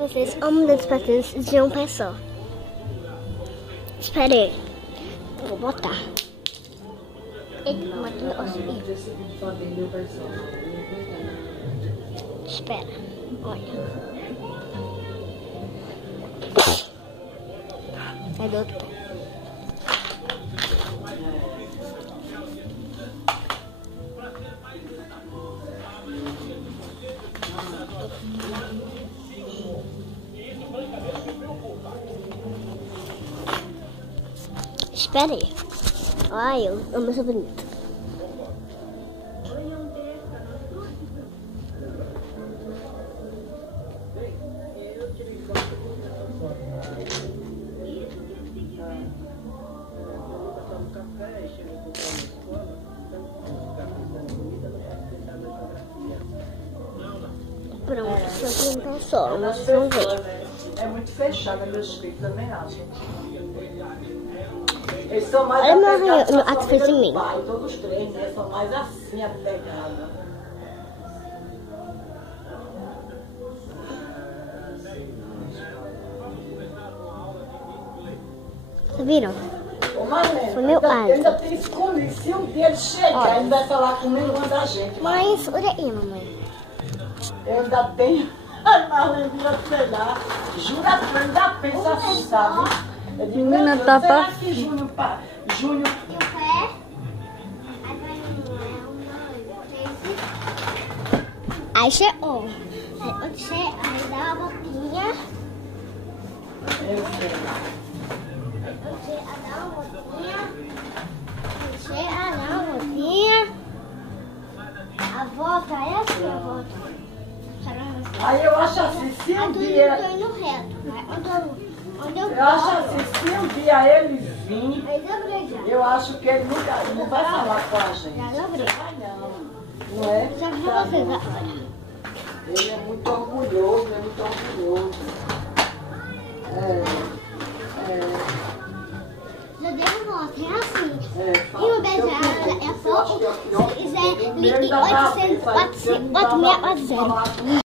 Vocês omelete patins de um pé só. Espera aí. Vou botar. Espera. Olha. É do outro pé. Espera aí. Ai, eu amo essa bonita. Pronto, só tem um pé só, mas vocês vão ver. É muito fechada, meus filhos, eu nem acho. Eles são mais olha apegados meu à ato fez em mim. pai, todos os três, né? São mais assim apegados. Viram? Ô, Marlene, Foi meu ainda tem escondido. Se um dia ele chegar, ele vai falar com nenhuma da gente. Mas, olha aí, mamãe. Eu ainda tenho. Ai, Marlene, sei lá. Jura que eu ainda penso assim, sabe? Eu digo, Menina, meu Deus, tá será pra... que Júnior... E o pé? Aí chegou. Aí dá uma botinha. Eu sei. Aí dá uma botinha. Aí dá uma botinha. A volta é assim, a volta. Aí eu acho assim, se um dia... Eu tô indo reto. Onde eu Eu acho assim, se um dia ele vir, já. eu acho que ele não vai falar com a gente. Já lembrei. Vai não, não é? Já vi vocês agora. Ele é muito orgulhoso, é muito orgulhoso. Já dei uma volta, é assim. É, E o beijar é pouco. Se quiser, ligue 800, 400, 400.